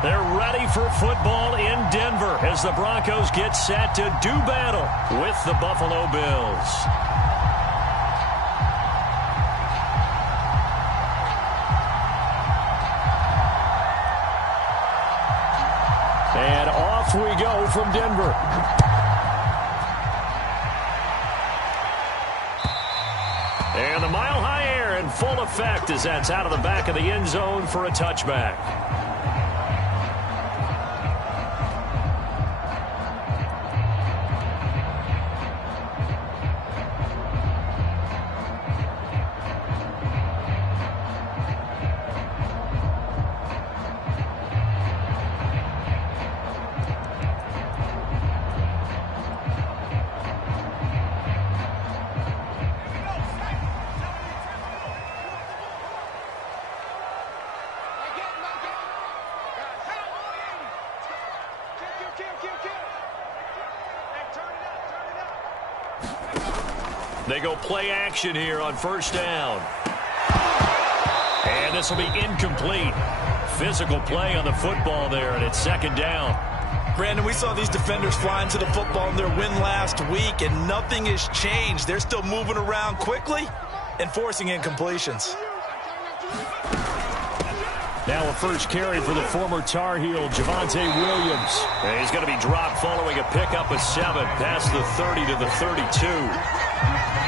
They're ready for football in Denver as the Broncos get set to do battle with the Buffalo Bills. And off we go from Denver. And the mile-high air in full effect as that's out of the back of the end zone for a touchback. They go play action here on first down. And this will be incomplete. Physical play on the football there, and it's second down. Brandon, we saw these defenders flying to the football in their win last week, and nothing has changed. They're still moving around quickly and forcing incompletions. Now a first carry for the former Tar Heel, Javonte Williams. And he's going to be dropped following a pickup of 7 past the 30 to the 32.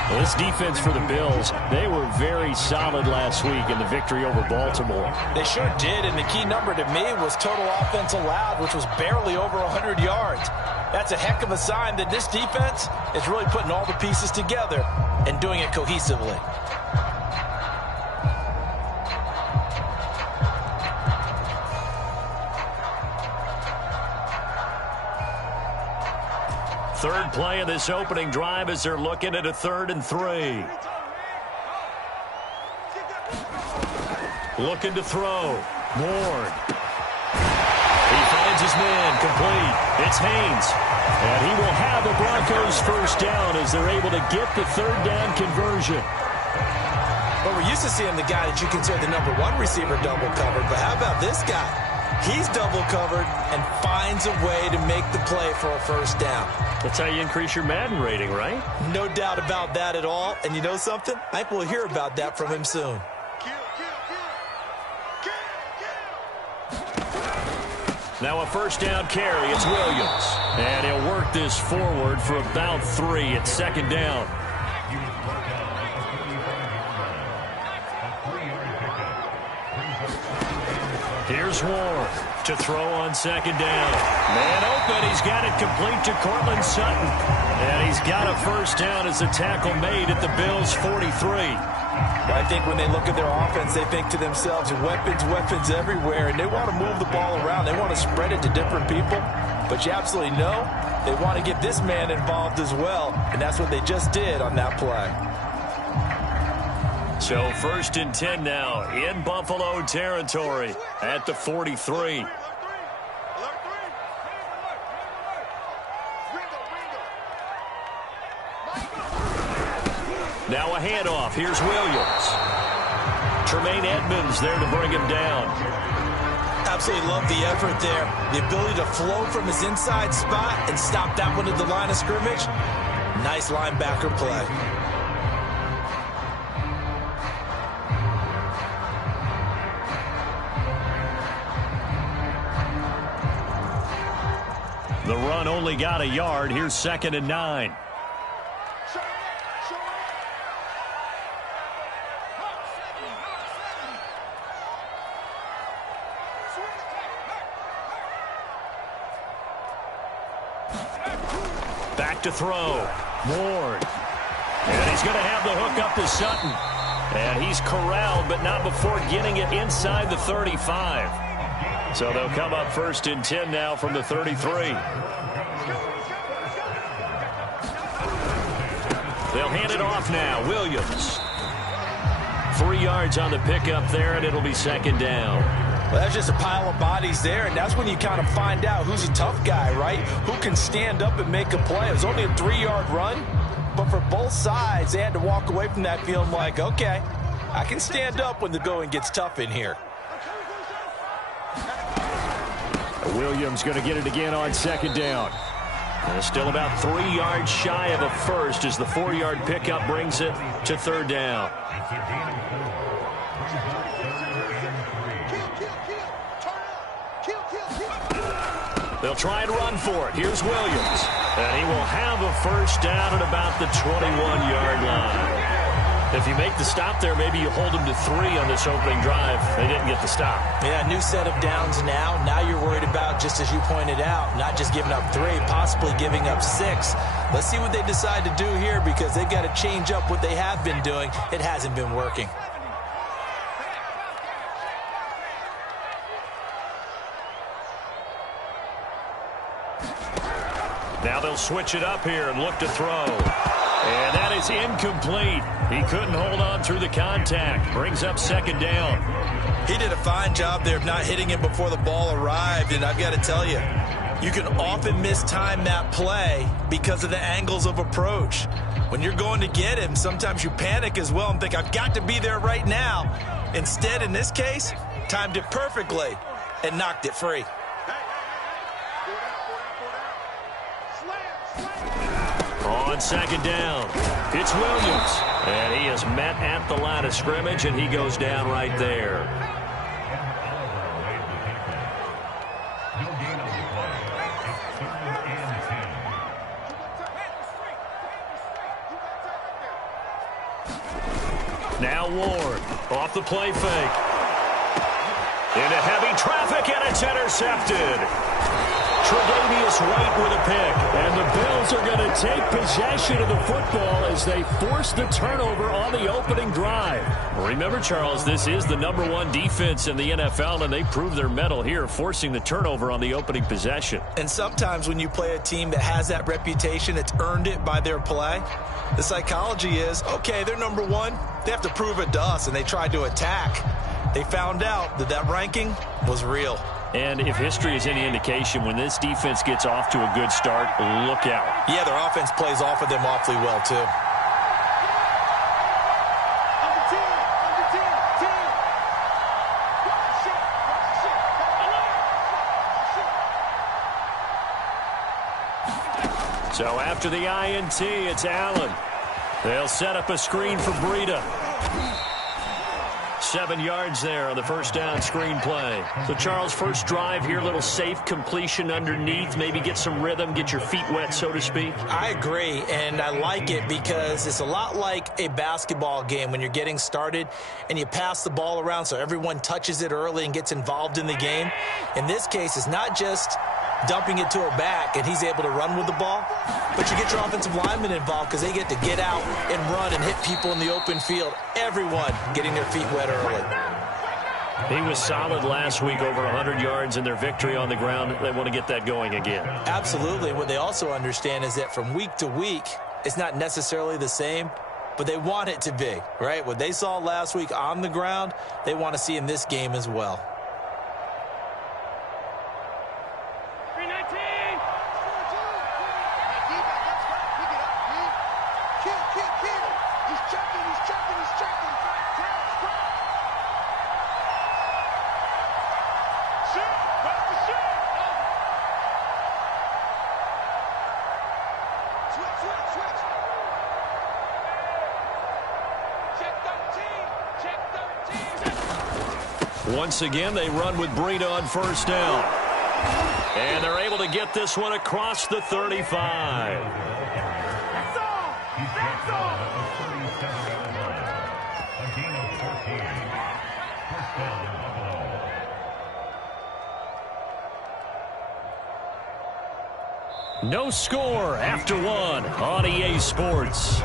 Well, this defense for the Bills, they were very solid last week in the victory over Baltimore. They sure did, and the key number to me was total offense allowed, which was barely over 100 yards. That's a heck of a sign that this defense is really putting all the pieces together and doing it cohesively. Third play of this opening drive as they're looking at a 3rd and 3. Looking to throw. Ward. He finds his man complete. It's Haynes. And he will have the Broncos first down as they're able to get the 3rd down conversion. Well, we're used to seeing the guy that you consider the number 1 receiver double covered, but how about this guy? He's double covered and finds a way to make the play for a first down. That's how you increase your Madden rating, right? No doubt about that at all. And you know something? I think we'll hear about that from him soon. Now a first down carry. It's Williams. And he'll work this forward for about 3 at second down. Here's Ward to throw on second down. Man open. He's got it complete to Cortland Sutton. And he's got a first down as the tackle made at the Bills' 43. I think when they look at their offense, they think to themselves, weapons everywhere, and they want to move the ball around. They want to spread it to different people. But you absolutely know they want to get this man involved as well, and that's what they just did on that play. So 1st and 10 now in Buffalo territory at the 43. Now a handoff. Here's Williams. Tremaine Edmonds there to bring him down. Absolutely love the effort there. The ability to flow from his inside spot and stop that one at the line of scrimmage. Nice linebacker play. The run only got a yard. Here's 2nd and 9. Back to throw. Ward. And he's going to have the hook up to Sutton. And he's corralled, but not before getting it inside the 35. So they'll come up 1st and 10 now from the 33. They'll hand it off now. Williams. 3 yards on the pickup there, and it'll be 2nd down. Well, that's just a pile of bodies there, and that's when you kind of find out who's a tough guy, right? Who can stand up and make a play. It was only a 3-yard run, but for both sides, they had to walk away from that feeling like, okay, I can stand up when the going gets tough in here. Williams going to get it again on second down. And still about 3 yards shy of a first as the 4-yard pickup brings it to third down. They'll try and run for it. Here's Williams. And he will have a first down at about the 21-yard line. If you make the stop there, maybe you hold them to 3 on this opening drive. They didn't get the stop. Yeah, new set of downs now. Now you're worried about, just as you pointed out, not just giving up 3, possibly giving up 6. Let's see what they decide to do here because they've got to change up what they have been doing. It hasn't been working. Now they'll switch it up here and look to throw. And that is incomplete. He couldn't hold on through the contact. Brings up second down. He did a fine job there of not hitting him before the ball arrived. And I've got to tell you, you can often mistime that play because of the angles of approach. When you're going to get him, sometimes you panic as well and think, I've got to be there right now. Instead, in this case, timed it perfectly and knocked it free. On second down, it's Williams. And he is met at the line of scrimmage, and he goes down right there. Now Ward off the play fake. Into heavy traffic, and it's intercepted. Tre'Davious White with a pick. And the Bills are going to take possession of the football as they force the turnover on the opening drive. Remember, Charles, this is the #1 defense in the NFL, and they prove their mettle here, forcing the turnover on the opening possession. And sometimes when you play a team that has that reputation, it's earned it by their play. The psychology is, okay, they're #1. They have to prove it to us, and they tried to attack. They found out that that ranking was real. And if history is any indication, when this defense gets off to a good start, look out. Yeah, their offense plays off of them awfully well, too. So after the INT, it's Allen. They'll set up a screen for Breida. 7 yards there on the first down screen play. So, Charles, first drive here, little safe completion underneath, maybe get some rhythm, get your feet wet, so to speak. I agree, and I like it because it's a lot like a basketball game when you're getting started and you pass the ball around so everyone touches it early and gets involved in the game. In this case, it's not just dumping it to a back and he's able to run with the ball, but you get your offensive linemen involved because they get to get out and run and hit people in the open field. Everyone getting their feet wet early. He was solid last week, over 100 yards in their victory on the ground. They want to get that going again. Absolutely. What they also understand is that from week to week, it's not necessarily the same, but they want it to be, right? What they saw last week on the ground, they want to see in this game as well. Once again, they run with Breida on first down. And they're able to get this one across the 35. That's all. That's all. No score after one on EA Sports.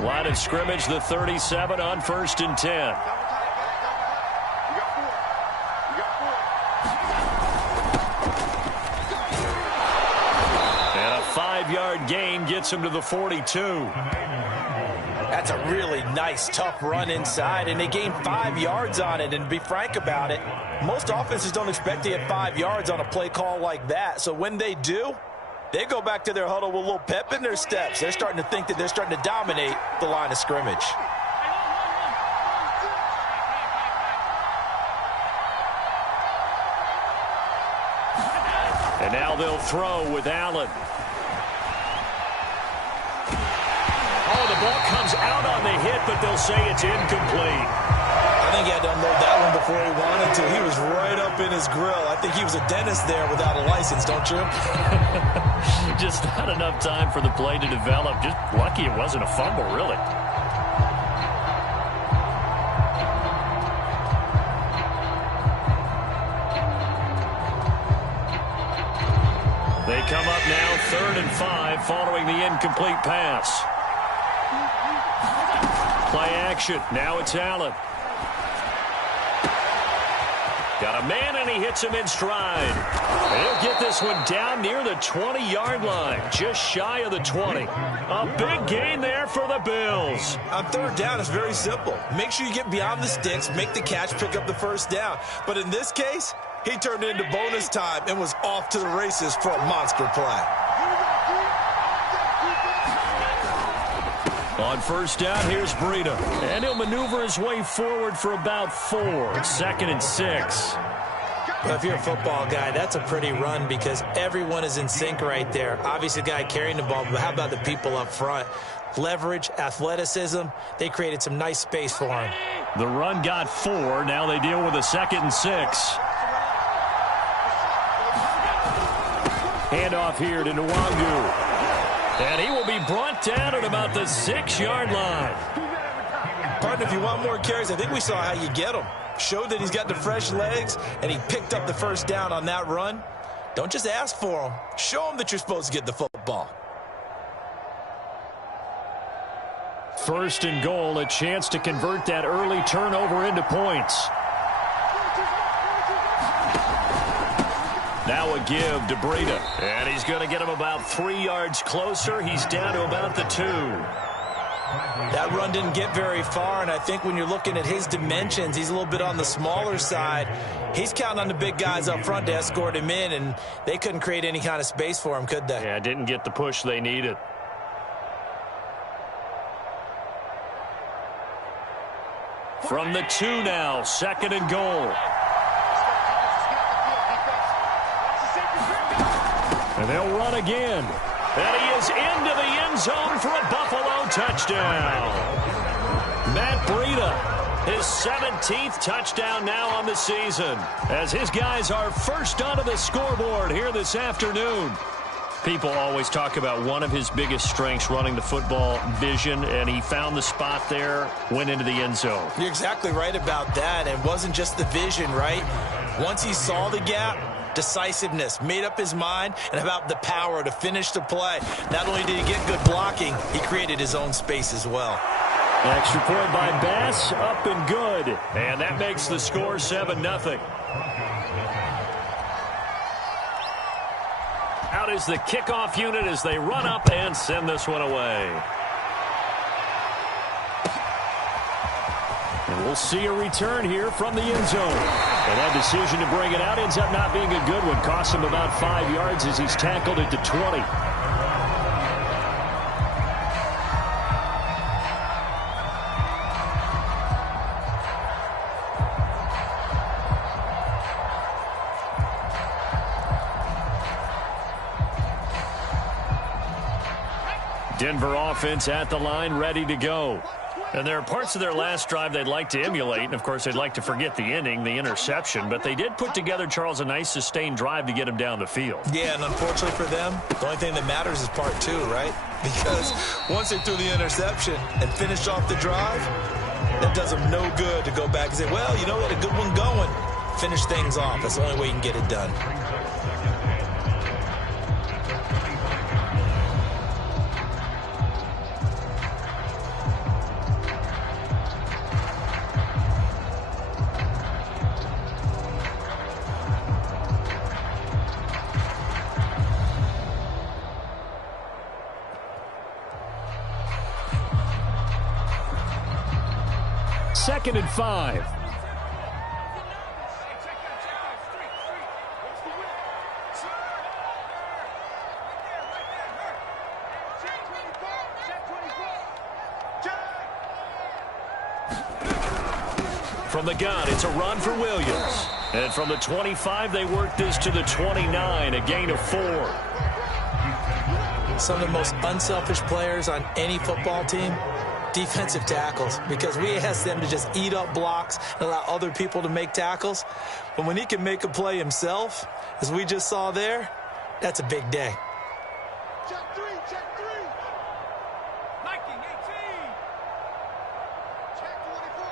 Line of scrimmage, the 37 on 1st and 10. And a 5-yard gain gets him to the 42. That's a really nice, tough run inside, and they gained 5 yards on it. And to be frank about it, most offenses don't expect to get 5 yards on a play call like that. So when they do, they go back to their huddle with a little pep in their steps. They're starting to think that they're starting to dominate the line of scrimmage. And now they'll throw with Allen. Oh, the ball comes out on the hit, but they'll say it's incomplete. I think he had to unload that one before he wanted to. He was right up in his grill. I think he was a dentist there without a license, don't you? Just not enough time for the play to develop. Just lucky it wasn't a fumble, really. They come up now 3rd and 5 following the incomplete pass. Play action. Now it's Allen. Got a man, and he hits him in stride. And he'll get this one down near the 20-yard line, just shy of the 20. A big gain there for the Bills. On 3rd down, it's very simple. Make sure you get beyond the sticks, make the catch, pick up the 1st down. But in this case, he turned it into bonus time and was off to the races for a monster play. On 1st down, here's Breida. And he'll maneuver his way forward for about 4. 2nd and 6. Well, if you're a football guy, that's a pretty run because everyone is in sync right there. Obviously, the guy carrying the ball, but how about the people up front? Leverage, athleticism, they created some nice space for him. The run got 4. Now they deal with a 2nd and 6. Handoff here to Nwangu. And he will be brought down at about the 6-yard line. Partner, if you want more carries, I think we saw how you get him. Showed that he's got the fresh legs, and he picked up the 1st down on that run. Don't just ask for him. Show him that you're supposed to get the football. 1st and goal, a chance to convert that early turnover into points. Now a give to Breida. And he's going to get him about 3 yards closer. He's down to about the 2. That run didn't get very far, and I think when you're looking at his dimensions, he's a little bit on the smaller side. He's counting on the big guys up front to escort him in, and they couldn't create any kind of space for him, could they? Yeah, didn't get the push they needed. From the 2 now, 2nd and goal. And they'll run again. And he is into the end zone for a Buffalo touchdown. Matt Breida, his 17th touchdown now on the season, as his guys are first onto the scoreboard here this afternoon. People always talk about one of his biggest strengths, running the football, vision, and he found the spot there, went into the end zone. You're exactly right about that. It wasn't just the vision, right? Once he saw the gap, decisiveness, made up his mind, and about the power to finish the play. Not only did he get good blocking, he created his own space as well. Extra point by Bass, up and good. And that makes the score 7-0. Out is the kickoff unit as they run up and send this one away. And we'll see a return here from the end zone. And that decision to bring it out ends up not being a good one. Costs him about 5 yards as he's tackled it to 20. Denver offense at the line, ready to go. And there are parts of their last drive they'd like to emulate. And, of course, they'd like to forget the inning, the interception. But they did put together, Charles, a nice sustained drive to get him down the field. Yeah, and unfortunately for them, the only thing that matters is part 2, right? Because once they threw the interception and finished off the drive, that does them no good to go back and say, well, you know what, a good one going. Finish things off. That's the only way you can get it done. 2nd and 5. From the gun, it's a run for Williams. And from the 25, they work this to the 29, a gain of 4. Some of the most unselfish players on any football team, defensive tackles, because we ask them to just eat up blocks and allow other people to make tackles. But when he can make a play himself, as we just saw there, that's a big day. Check three. Nike 18. Check 24.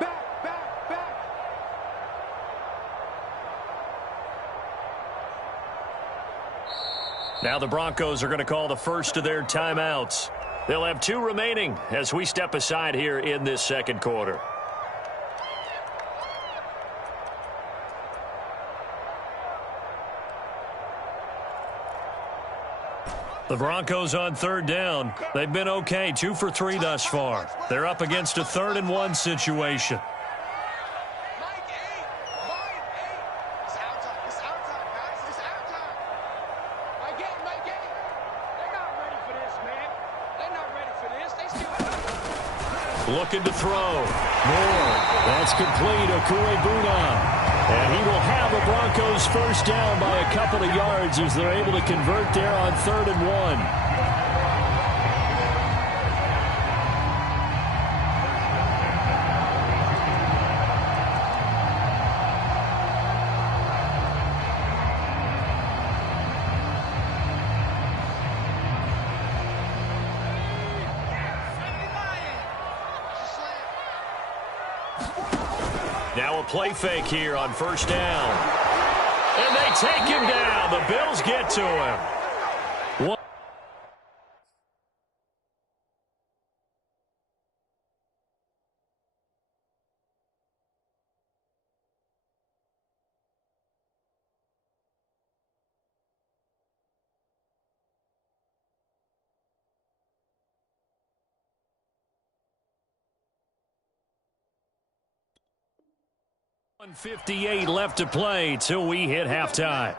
Back. Now the Broncos are going to call the first of their timeouts. They'll have 2 remaining as we step aside here in this second quarter. The Broncos on 3rd down. They've been okay, 2 for 3 thus far. They're up against a 3rd and 1 situation. Looking to throw. Moore. That's complete. Okuegbuna. And he will have a Broncos first down by a couple of yards as they're able to convert there on 3rd and 1. Now a play fake here on 1st down. And they take him down. The Bills get to him. .158 left to play till we hit halftime.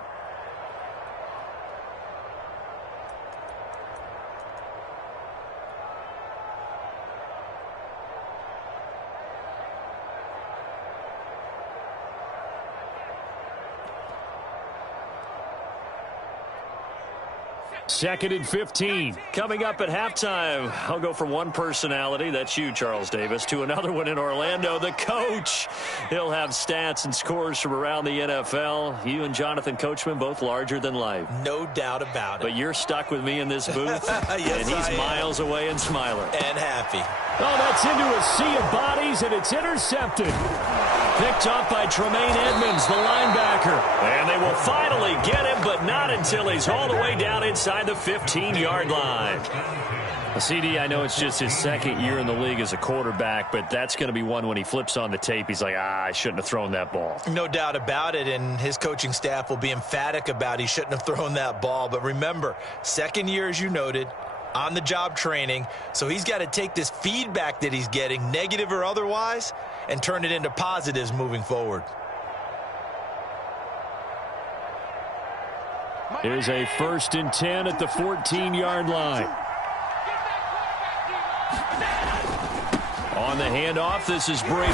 Second and 15. Coming up at halftime, I'll go from one personality, that's you, Charles Davis, to another one in Orlando, the coach. He'll have stats and scores from around the NFL. You and Jonathan Coachman, both larger than life. No doubt about it. But you're stuck with me in this booth, yes, and he's miles away and smiling. And happy. Oh, that's into a sea of bodies, and it's intercepted. Picked off by Tremaine Edmonds, the linebacker. And they will finally get him, but not until he's all the way down inside the 15-yard line. CD, I know it's just his 2nd year in the league as a quarterback, but that's going to be one when he flips on the tape. He's like, I shouldn't have thrown that ball. No doubt about it, and his coaching staff will be emphatic about he shouldn't have thrown that ball. But remember, 2nd year, as you noted, on-the-job training, so he's got to take this feedback that he's getting, negative or otherwise, and turn it into positives moving forward. Here's a 1st and 10 at the 14-yard line. On the handoff, this is Breida.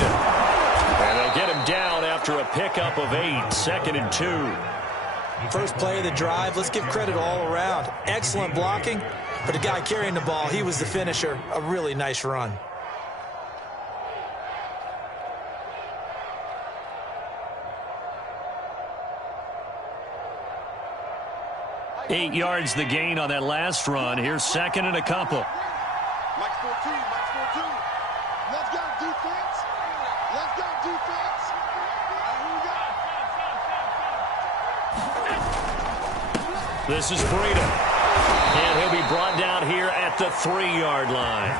And they'll get him down after a pickup of 8, 2nd and 2. First play of the drive, let's give credit all around. Excellent blocking, but the guy carrying the ball, he was the finisher. A really nice run. 8 yards the gain on that last run. Here's 2nd and a couple. Mike's 14. Let's go, defense. This is Breida. And he'll be brought down here at the 3-yard line.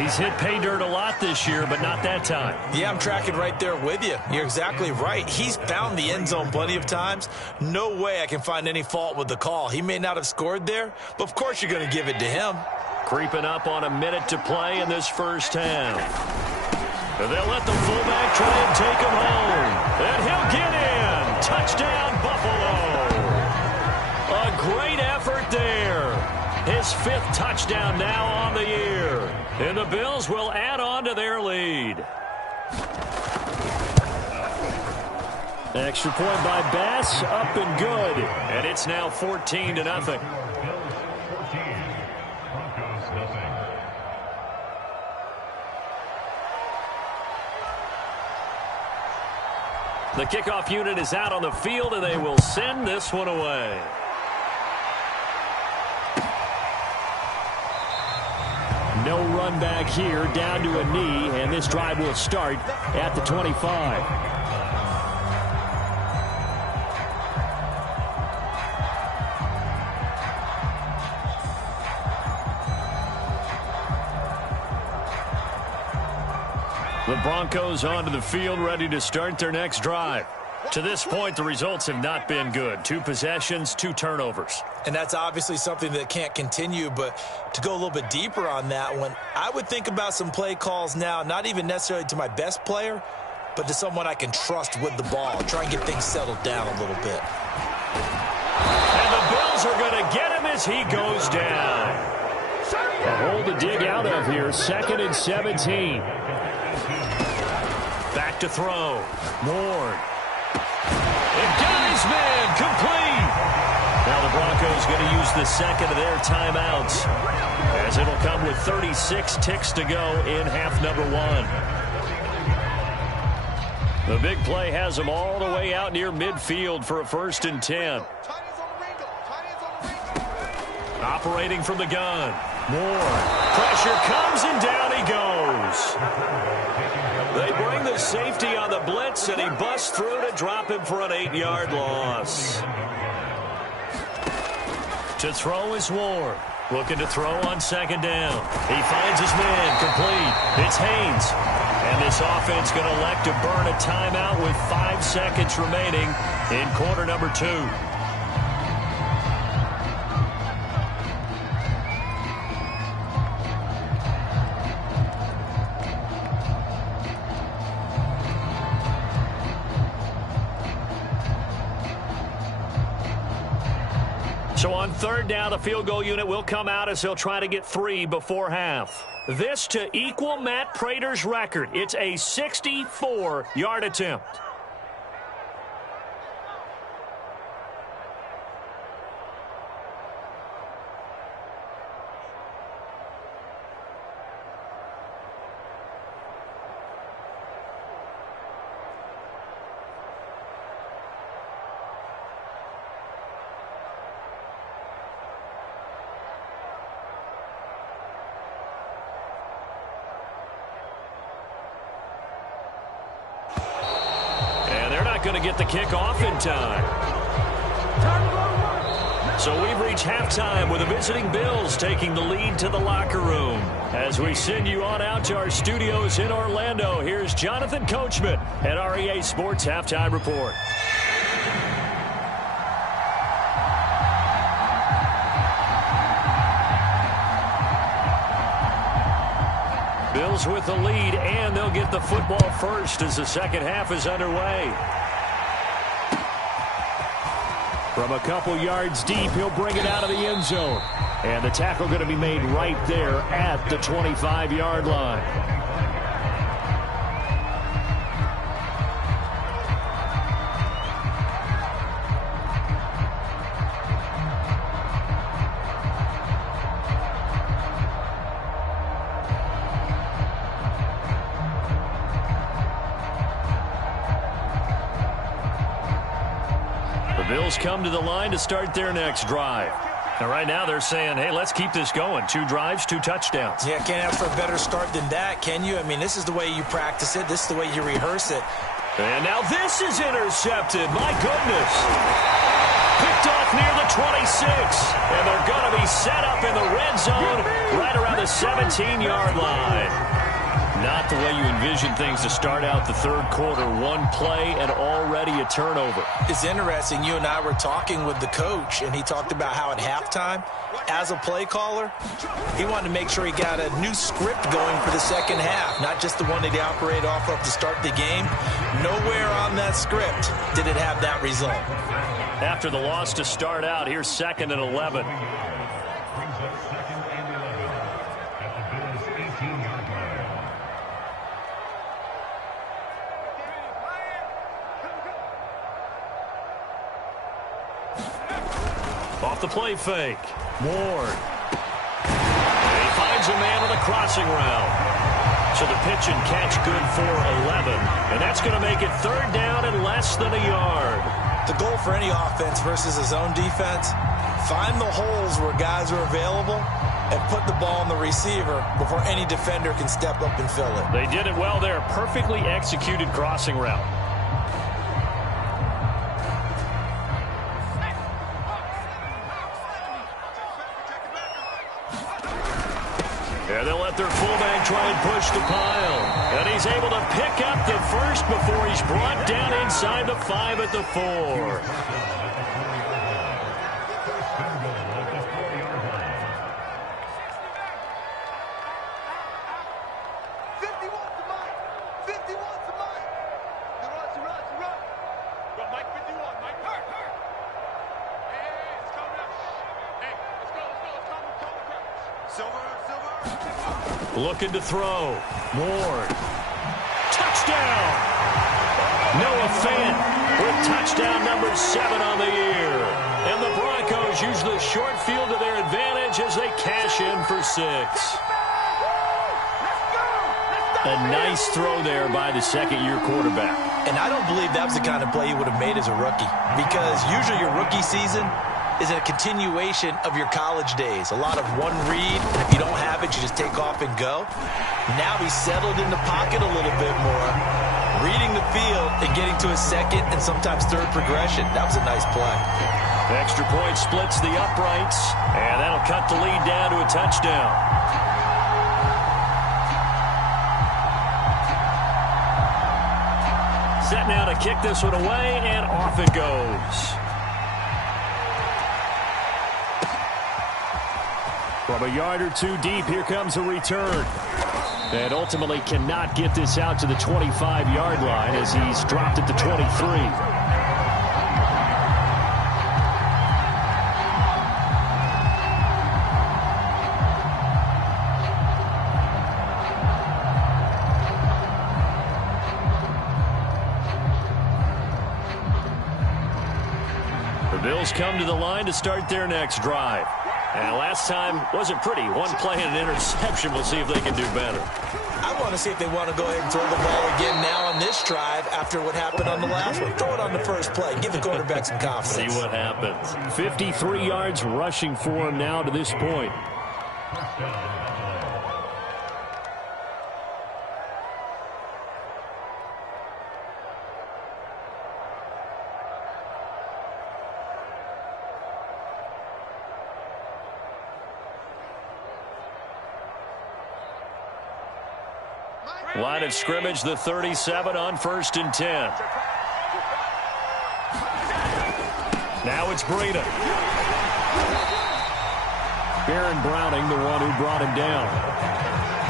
He's hit pay dirt a lot this year, but not that time. Yeah, I'm tracking right there with you. You're exactly right. He's found the end zone plenty of times. No way I can find any fault with the call. He may not have scored there, but of course you're going to give it to him. Creeping up on a minute to play in this first half. They'll let the fullback try and take him home. And he'll get in. Touchdown, Buffalo. A great effort there. His 5th touchdown now on the year. And the Bills will add on to their lead. Extra point by Bass, up and good. And it's now 14-0. The kickoff unit is out on the field, and they will send this one away. No run back here, down to a knee, and this drive will start at the 25. The Broncos onto the field, ready to start their next drive. To this point, the results have not been good. 2 possessions, 2 turnovers. And that's obviously something that can't continue, but to go a little bit deeper on that one, I would think about some play calls now, not even necessarily to my best player, but to someone I can trust with the ball. Try and get things settled down a little bit. And the Bills are going to get him as he goes down. A hole to dig out of here, 2nd and 17. Back to throw. Ward. And got his man complete. Now the Broncos going to use the second of their timeouts, as it'll come with 36 ticks to go in half number 1. The big play has them all the way out near midfield for a 1st and 10. Operating from the gun. Moore. Pressure comes and down he goes. They bring the safety on the blitz, and he busts through to drop him for an 8-yard loss. To throw is Ward. Looking to throw on 2nd down. He finds his man complete. It's Haynes. And this offense going to elect to burn a timeout with 5 seconds remaining in quarter number 2. So on 3rd down, the field goal unit will come out as they'll try to get 3 before half. This to equal Matt Prater's record. It's a 64-yard attempt. Going to get the kickoff in time. So we've reached halftime with the visiting Bills taking the lead to the locker room. As we send you on out to our studios in Orlando, here's Jonathan Coachman at REA Sports Halftime Report. Bills with the lead, and they'll get the football first as the second half is underway. From a couple yards deep, he'll bring it out of the end zone. And the tackle going to be made right there at the 25-yard line. Bills come to the line to start their next drive. And right now they're saying, hey, let's keep this going. 2 drives, 2 touchdowns. Yeah, can't ask for a better start than that, can you? I mean, this is the way you practice it. This is the way you rehearse it. And now this is intercepted. My goodness. Picked off near the 26. And they're going to be set up in the red zone right around the 17-yard line. Not the way you envision things to start out the third quarter. One play and already a turnover. It's interesting. You and I were talking with the coach, and he talked about how at halftime, as a play caller, he wanted to make sure he got a new script going for the second half, not just the one that he operated off of to start the game. Nowhere on that script did it have that result. After the loss to start out, here's 2nd and 11. Off the play fake. Ward. And he finds a man on the crossing route. So the pitch and catch good for 11. And that's going to make it 3rd down and less than a yard. The goal for any offense versus a zone defense, find the holes where guys are available and put the ball on the receiver before any defender can step up and fill it. They did it well there. Perfectly executed crossing route. Yeah, they'll let their fullback try and push the pile. And he's able to pick up the first before he's brought down inside the 5 at the 4. Looking to throw. Ward. Touchdown! Noah Fant with touchdown number 7 on the year. And the Broncos use the short field to their advantage as they cash in for 6. A nice throw there by the second-year quarterback. And I don't believe that was the kind of play he would have made as a rookie, because usually your rookie season is a continuation of your college days. A lot of one read, and if you don't have it, you just take off and go. Now he's settled in the pocket a little bit more, reading the field and getting to his second and sometimes third progression. That was a nice play. Extra point splits the uprights, and that'll cut the lead down to a touchdown. Set now to kick this one away, and off it goes. From a yard or two deep, here comes a return. And ultimately cannot get this out to the 25-yard line as he's dropped at the 23. The Bills come to the line to start their next drive. And last time wasn't pretty. One play and an interception. We'll see if they can do better. I want to see if they want to go ahead and throw the ball again now on this drive after what happened on the last one. Throw it on the first play. Give the quarterback some confidence. See what happens. 53 yards rushing for him now to this point. Line of scrimmage, the 37 on 1st and 10. Now it's Breida. Aaron Browning, the one who brought him down.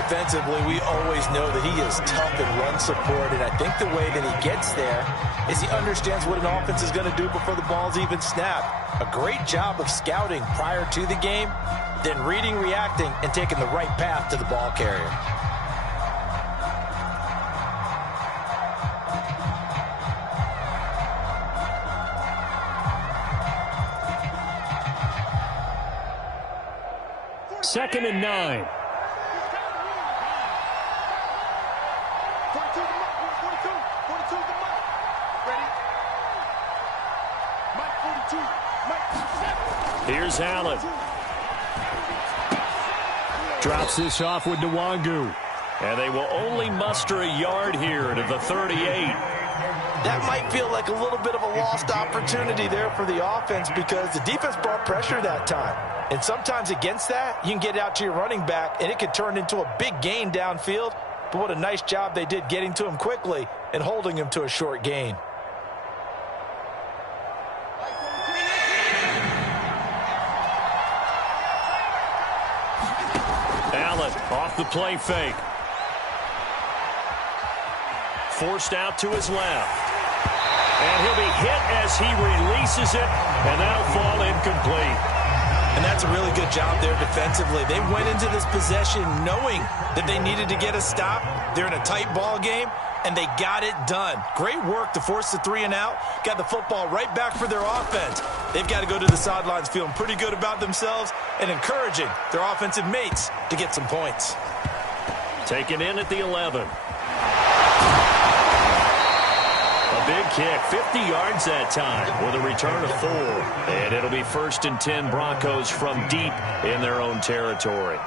Defensively, we always know that he is tough in run support, and I think the way that he gets there is he understands what an offense is going to do before the ball's even snapped. A great job of scouting prior to the game, then reading, reacting, and taking the right path to the ball carrier. Second and 9. Here's Allen. Drops this off with Nwangu. And they will only muster a yard here to the 38. That might feel like a little bit of a lost opportunity there for the offense because the defense brought pressure that time. And sometimes against that, you can get out to your running back, and it could turn into a big gain downfield but what a nice job they did getting to him quickly and holding him to a short gain. Allen off the play fake. Forced out to his left. And he'll be hit as he releases it, and that'll fall incomplete. And that's a really good job there defensively. They went into this possession knowing that they needed to get a stop. They're in a tight ball game, and they got it done. Great work to force the 3 and out. Got the football right back for their offense. They've got to go to the sidelines feeling pretty good about themselves and encouraging their offensive mates to get some points. Taken in at the 11. A big kick, 50 yards that time with a return of 4. And it'll be 1st and 10 Broncos from deep in their own territory.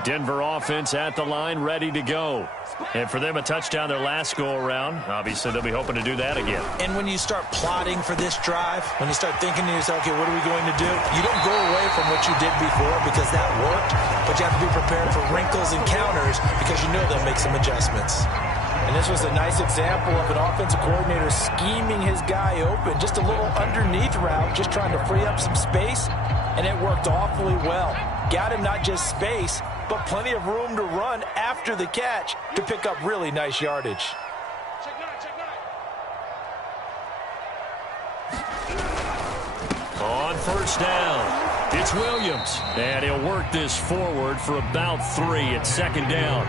Denver offense at the line, ready to go. And for them, a touchdown their last go-around. Obviously, they'll be hoping to do that again. And when you start plotting for this drive, when you start thinking to yourself, okay, what are we going to do? You don't go away from what you did before because that worked, but you have to be prepared for wrinkles and counters because you know they'll make some adjustments. And this was a nice example of an offensive coordinator scheming his guy open, just a little underneath route, just trying to free up some space, and it worked awfully well. Got him not just space, but plenty of room to run after the catch to pick up really nice yardage. On 1st down, it's Williams. And he'll work this forward for about 3 at 2nd down.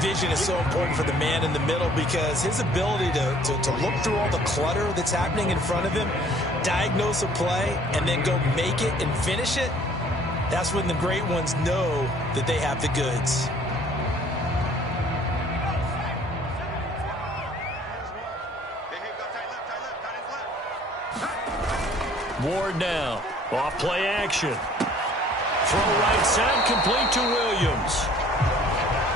Vision is so important for the man in the middle because his ability to look through all the clutter that's happening in front of him, diagnose a play, and then go make it and finish it, that's when the great ones know that they have the goods. Ward now, off play action. Throw right side, complete to Williams.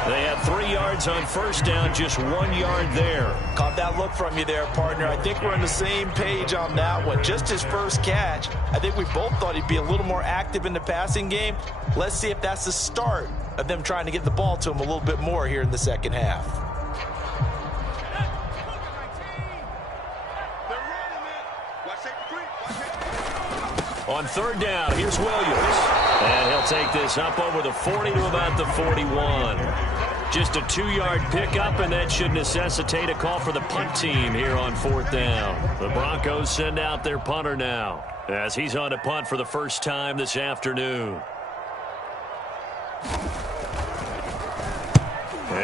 They had 3 yards on 1st down, just 1 yard there. Caught that look from you there, partner. I think we're on the same page on that one. Just his first catch. I think we both thought he'd be a little more active in the passing game. Let's see if that's the start of them trying to get the ball to him a little bit more here in the second half. On 3rd down, here's Williams. And he'll take this up over the 40 to about the 41. Just a 2-yard pickup, and that should necessitate a call for the punt team here on 4th down. The Broncos send out their punter now as he's on to punt for the first time this afternoon.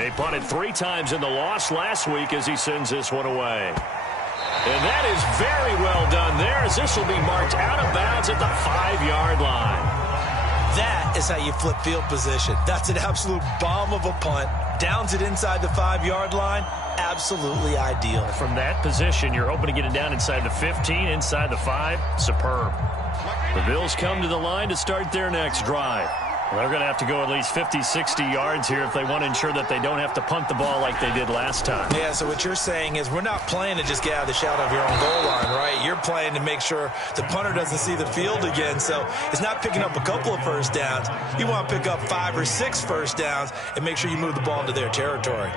He punted 3 times in the loss last week as he sends this one away. And that is very well done there as this will be marked out of bounds at the 5-yard line. That is how you flip field position. That's an absolute bomb of a punt. Downs it inside the 5-yard line. Absolutely ideal. From that position, you're hoping to get it down inside the 15, inside the 5. Superb. The Bills come to the line to start their next drive. They're going to have to go at least 50, 60 yards here if they want to ensure that they don't have to punt the ball like they did last time. Yeah, so what you're saying is we're not playing to just get out of the shadow of your own goal line, right? You're playing to make sure the punter doesn't see the field again. So it's not picking up a couple of first downs. You want to pick up 5 or 6 first downs and make sure you move the ball into their territory.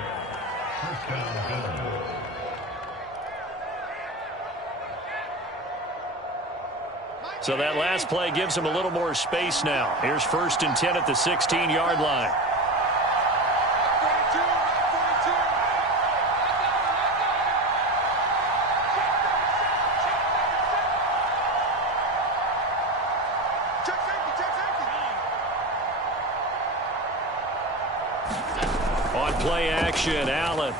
So that last play gives him a little more space now. Here's 1st and 10 at the 16-yard line. On play action, Allen.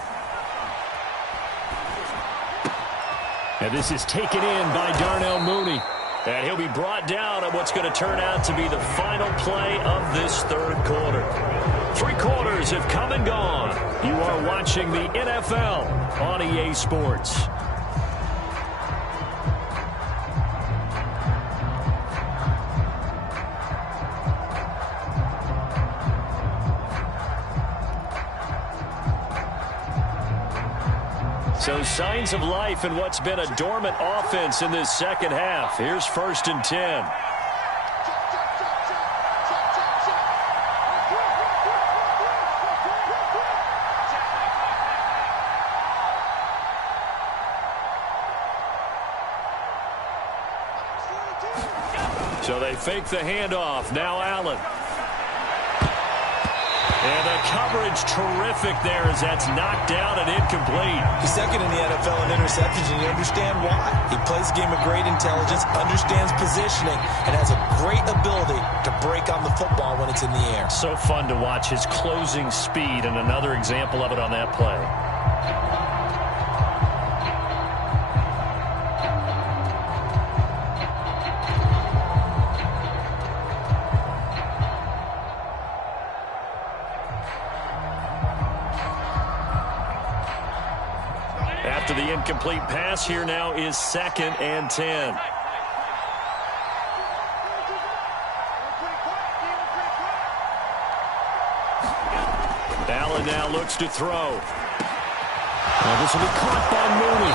And this is taken in by Darnell Mooney. And he'll be brought down on what's going to turn out to be the final play of this third quarter. 3 quarters have come and gone. You are watching the NFL on EA Sports. So signs of life in what's been a dormant offense in this second half. Here's 1st and 10. So they fake the handoff. Now Allen. And the coverage terrific there as that's knocked down and incomplete. He's second in the NFL in interceptions, and you understand why. He plays a game of great intelligence, understands positioning, and has a great ability to break on the football when it's in the air. So fun to watch his closing speed, and another example of it on that play. After the incomplete pass, here now is 2nd and 10. Allen now looks to throw. Now this will be caught by Mooney.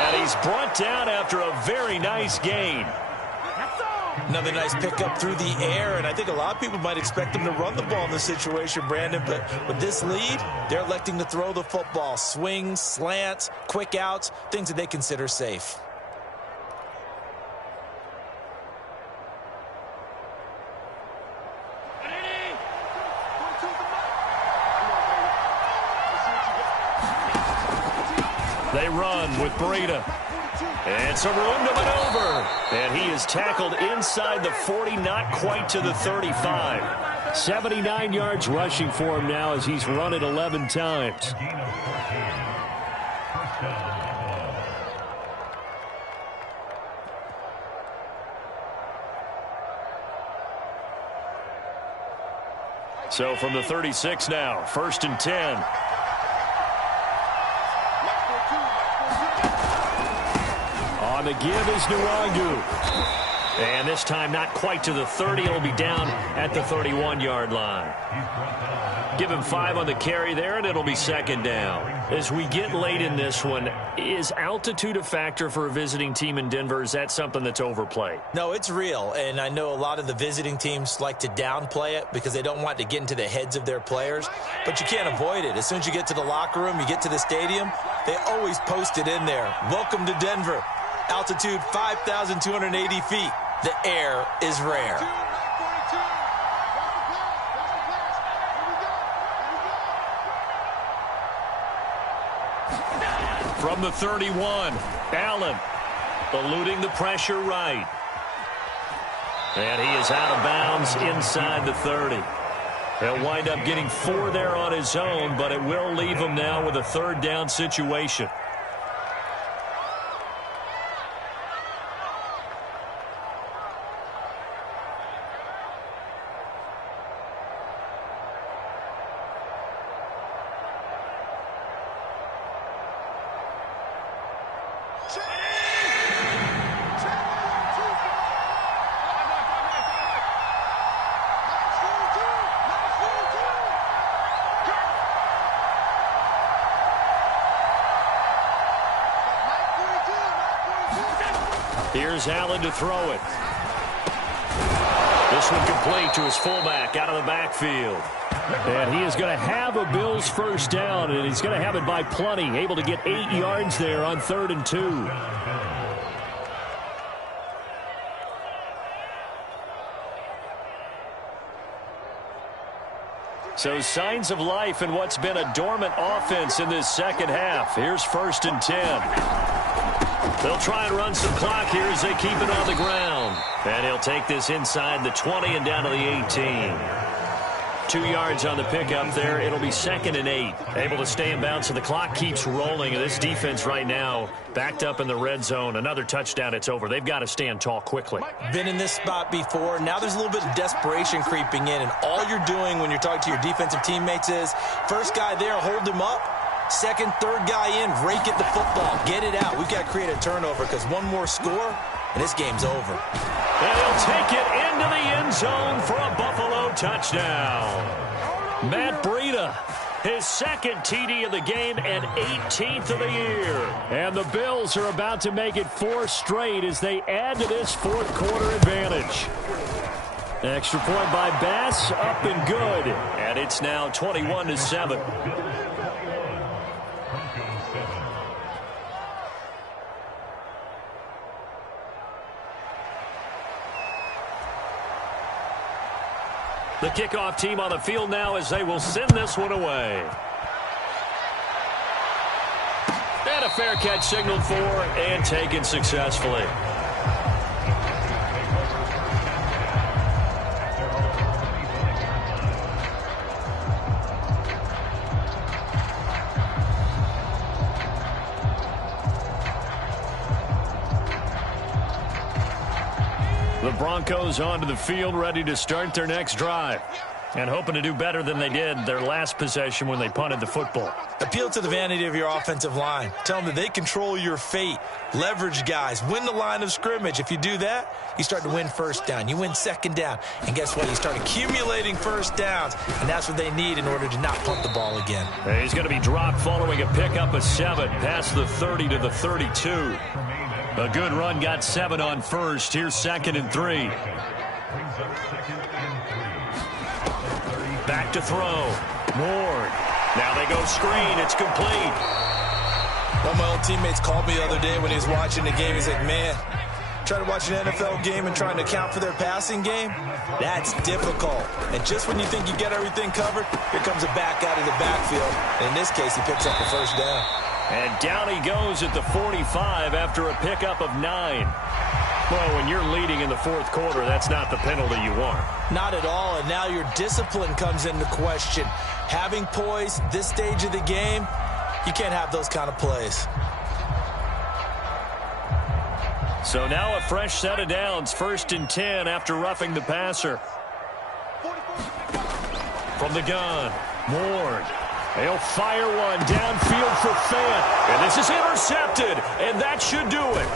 And he's brought down after a very nice gain. Another nice pickup through the air, and I think a lot of people might expect them to run the ball in this situation, Brandon, but with this lead, they're electing to throw the football. Swings, slants, quick outs, things that they consider safe. They run with Breida. And some room to maneuver. And he is tackled inside the 40, not quite to the 35. 79 yards rushing for him now as he's run it 11 times. So from the 36 now, 1st and 10. On the give is Nwangu. And this time not quite to the 30. It'll be down at the 31-yard line. Give him 5 on the carry there, and it'll be 2nd down. As we get late in this one, is altitude a factor for a visiting team in Denver? Is that something that's overplayed? No, it's real, and I know a lot of the visiting teams like to downplay it because they don't want to get into the heads of their players, but you can't avoid it. As soon as you get to the locker room, you get to the stadium, they always post it in there. Welcome to Denver. Altitude 5,280 feet. The air is rare. From the 31, Allen eluding the pressure right. And he is out of bounds inside the 30. He'll wind up getting 4 there on his own, but it will leave him now with a 3rd down situation. Here's Allen to throw it. This one complete to his fullback out of the backfield. And he is going to have a Bills 1st down, and he's going to have it by plenty. Able to get 8 yards there on 3rd and 2. So signs of life in what's been a dormant offense in this second half. Here's 1st and 10. They'll try and run some clock here as they keep it on the ground. And he'll take this inside the 20 and down to the 18. 2 yards on the pickup there. It'll be 2nd and 8. Able to stay in bounds, so the clock keeps rolling. And this defense right now backed up in the red zone. Another touchdown, it's over. They've got to stand tall quickly. Been in this spot before. Now there's a little bit of desperation creeping in, and all you're doing when you're talking to your defensive teammates is first guy there, hold him up. Second, third guy in, rake at the football. Get it out. We've got to create a turnover because one more score, and this game's over. And he'll take it into the end zone for a Buffalo touchdown. Matt Breida, his 2nd TD of the game and 18th of the year. And the Bills are about to make it 4 straight as they add to this fourth-quarter advantage. Extra point by Bass, up and good. And it's now 21-7. The kickoff team on the field now as they will send this one away. And a fair catch signaled for and taken successfully. The Broncos onto the field, ready to start their next drive. And hoping to do better than they did their last possession when they punted the football. Appeal to the vanity of your offensive line. Tell them that they control your fate. Leverage guys. Win the line of scrimmage. If you do that, you start to win first down. You win second down. And guess what? You start accumulating first downs. And that's what they need in order to not punt the ball again. He's going to be dropped following a pickup of 7 past the 30 to the 32. A good run, got 7 on first. Here's 2nd and 3. Back to throw. Ward. Now they go screen. It's complete. One of my old teammates called me the other day when he was watching the game. He's like, man, trying to watch an NFL game and trying to account for their passing game, that's difficult. And just when you think you get everything covered, here comes a back out of the backfield. And in this case, he picks up the first down. And down he goes at the 45 after a pickup of 9. Well, when you're leading in the fourth quarter, that's not the penalty you want. Not at all, and now your discipline comes into question. Having poise this stage of the game, you can't have those kind of plays. So now a fresh set of downs, 1st and 10 after roughing the passer. From the gun, Ward. They'll fire one downfield for Fant. And this is intercepted, and that should do it.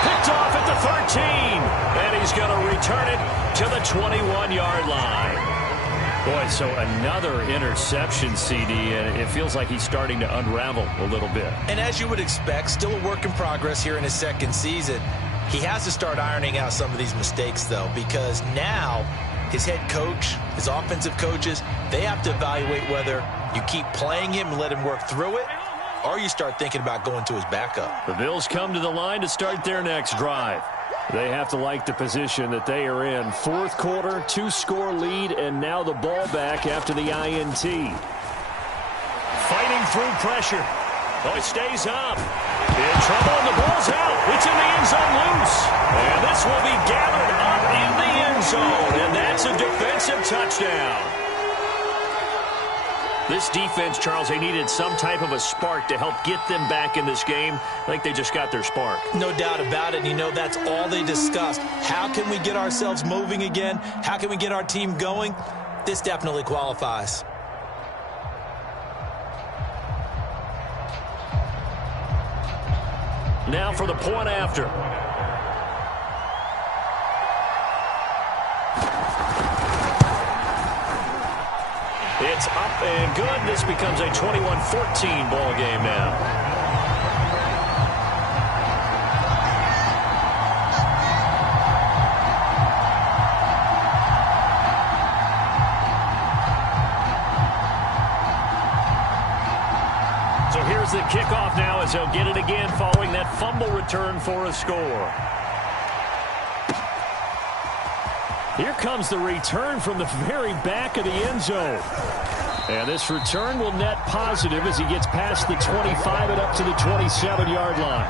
Picked off at the 13, and he's going to return it to the 21-yard line. Boy, so another interception, CD, and it feels like he's starting to unravel a little bit. And as you would expect, still a work in progress here in his 2nd season. He has to start ironing out some of these mistakes, though, because now his head coach, his offensive coaches, they have to evaluate whether you keep playing him and let him work through it, or you start thinking about going to his backup. The Bills come to the line to start their next drive. They have to like the position that they are in. Fourth quarter, 2-score lead, and now the ball back after the INT. Fighting through pressure. Oh, he stays up. In trouble, and the ball's out. It's in the end zone loose. And this will be gathered up in the end zone, and that's a defensive touchdown. This defense, Charles, they needed some type of a spark to help get them back in this game. I think they just got their spark. No doubt about it. And you know, that's all they discussed. How can we get ourselves moving again? How can we get our team going? This definitely qualifies. Now for the point after. It's up and good. This becomes a 21-14 ball game now. So here's the kickoff now as they'll get it again following that fumble return for a score. Here comes the return from the very back of the end zone. And this return will net positive as he gets past the 25 and up to the 27-yard line.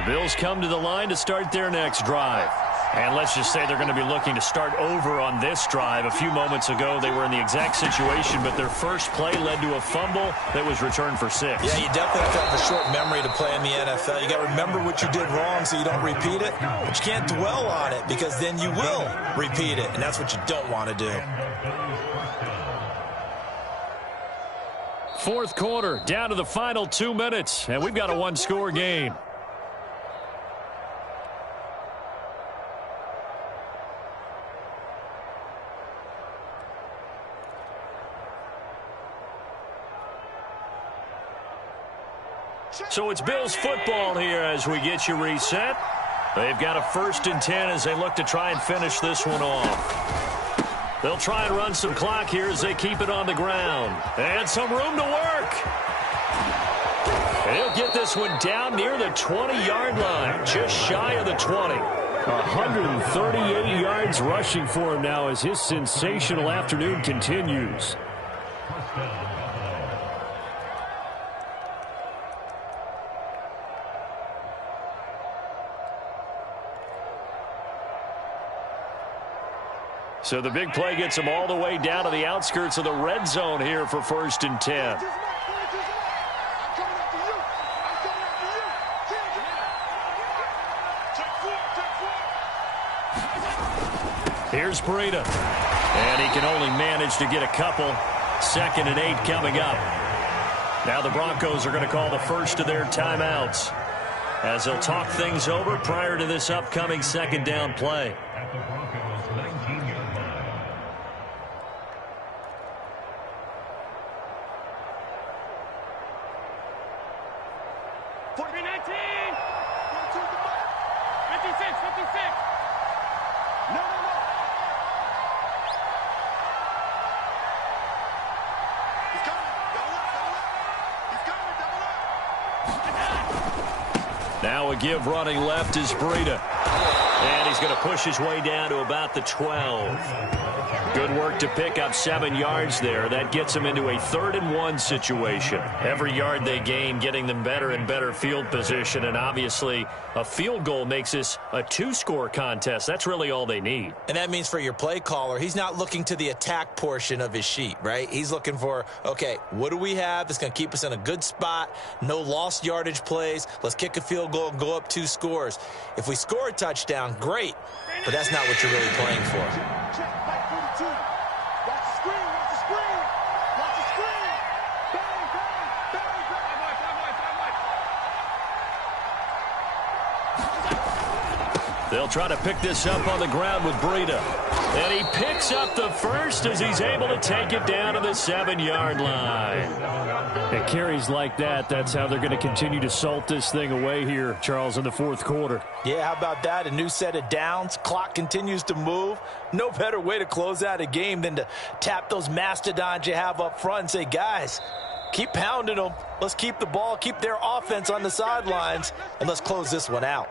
The Bills come to the line to start their next drive. And let's just say they're going to be looking to start over on this drive. A few moments ago, they were in the exact situation, but their first play led to a fumble that was returned for 6. Yeah, you definitely have to have a short memory to play in the NFL. You got to remember what you did wrong so you don't repeat it, but you can't dwell on it because then you will repeat it, and that's what you don't want to do. Fourth quarter, down to the final 2 minutes, and we've got a one-score game. So it's Bills football here as we get you reset. They've got a 1st and 10 as they look to try and finish this one off. They'll try and run some clock here as they keep it on the ground. And some room to work. They'll get this one down near the 20-yard line, just shy of the 20. 138 yards rushing for him now as his sensational afternoon continues. So the big play gets them all the way down to the outskirts of the red zone here for 1st and 10. Here's Breida. And he can only manage to get a couple. 2nd and 8 coming up. Now the Broncos are going to call the first of their timeouts as they'll talk things over prior to this upcoming 2nd down play. Now a give running left is Breida. And he's going to push his way down to about the 12. Good work to pick up 7 yards there. That gets them into a 3rd and 1 situation. Every yard they gain getting them better and better field position. And obviously a field goal makes this a 2-score contest. That's really all they need. And that means for your play caller, he's not looking to the attack portion of his sheet, right? He's looking for, okay, what do we have that's going to keep us in a good spot? No lost yardage plays. Let's kick a field goal and go up 2 scores. If we score a touchdown, great. But that's not what you're really playing for. They'll try to pick this up on the ground with Breida. And he picks up the first as he's able to take it down to the 7-yard line. And carries like that, that's how they're going to continue to salt this thing away here, Charles, in the 4th quarter. Yeah, how about that? A new set of downs. Clock continues to move. No better way to close out a game than to tap those mastodons you have up front and say, guys, keep pounding them. Let's keep the ball, keep their offense on the sidelines, and let's close this one out.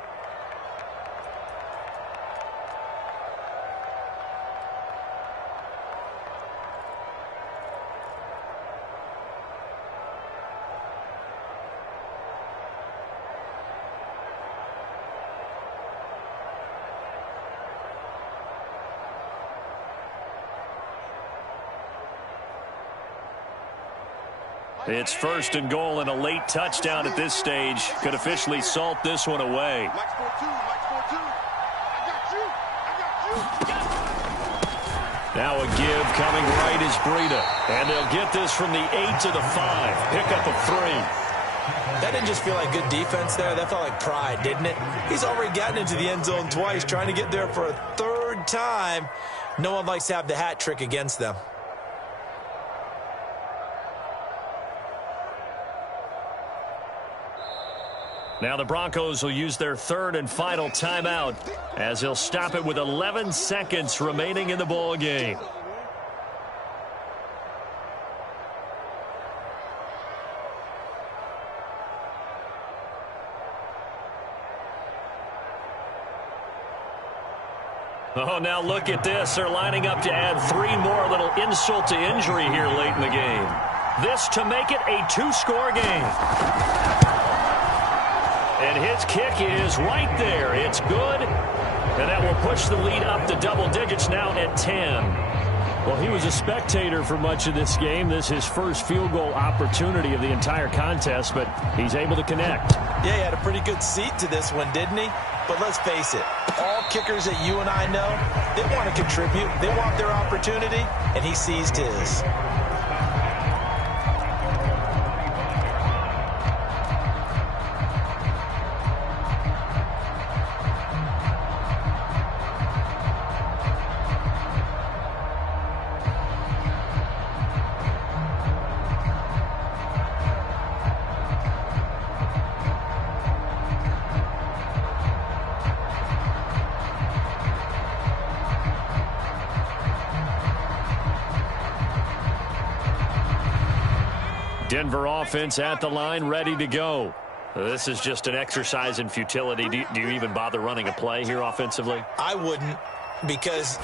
It's 1st and goal and a late touchdown at this stage. Could officially salt this one away. Now a give coming right is Breida. And they'll get this from the 8 to the 5. Pick up of 3. That didn't just feel like good defense there. That felt like pride, didn't it? He's already gotten into the end zone twice, trying to get there for a 3rd time. No one likes to have the hat trick against them. Now the Broncos will use their 3rd and final timeout as they'll stop it with 11 seconds remaining in the ball game. Oh, now look at this. They're lining up to add 3 more. A little insult to injury here late in the game. This to make it a 2-score game. And his kick is right there. It's good. And that will push the lead up to double digits now at 10. Well, he was a spectator for much of this game. This is his first field goal opportunity of the entire contest, but he's able to connect. Yeah, he had a pretty good seat to this one, didn't he? But let's face it, all kickers that you and I know, they want to contribute. They want their opportunity, and he seized his. Denver offense at the line, ready to go. This is just an exercise in futility. Do you even bother running a play here offensively? I wouldn't, because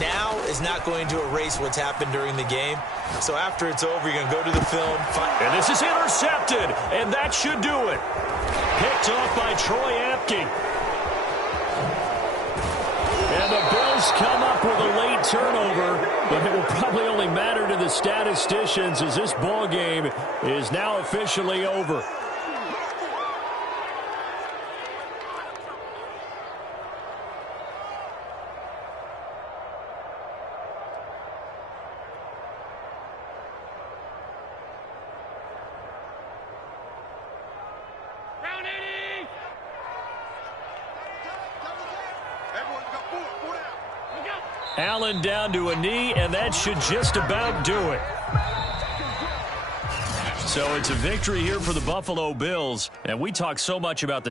now is not going to erase what's happened during the game. So after it's over, you're going to go to the film. And this is intercepted, and that should do it. Picked off by Troy Apke. And the Bills come up with a late turnover, but it will probably only matter to the statisticians as this ball game is now officially over. Allen down to a knee, and that should just about do it. So it's a victory here for the Buffalo Bills, and we talk so much about the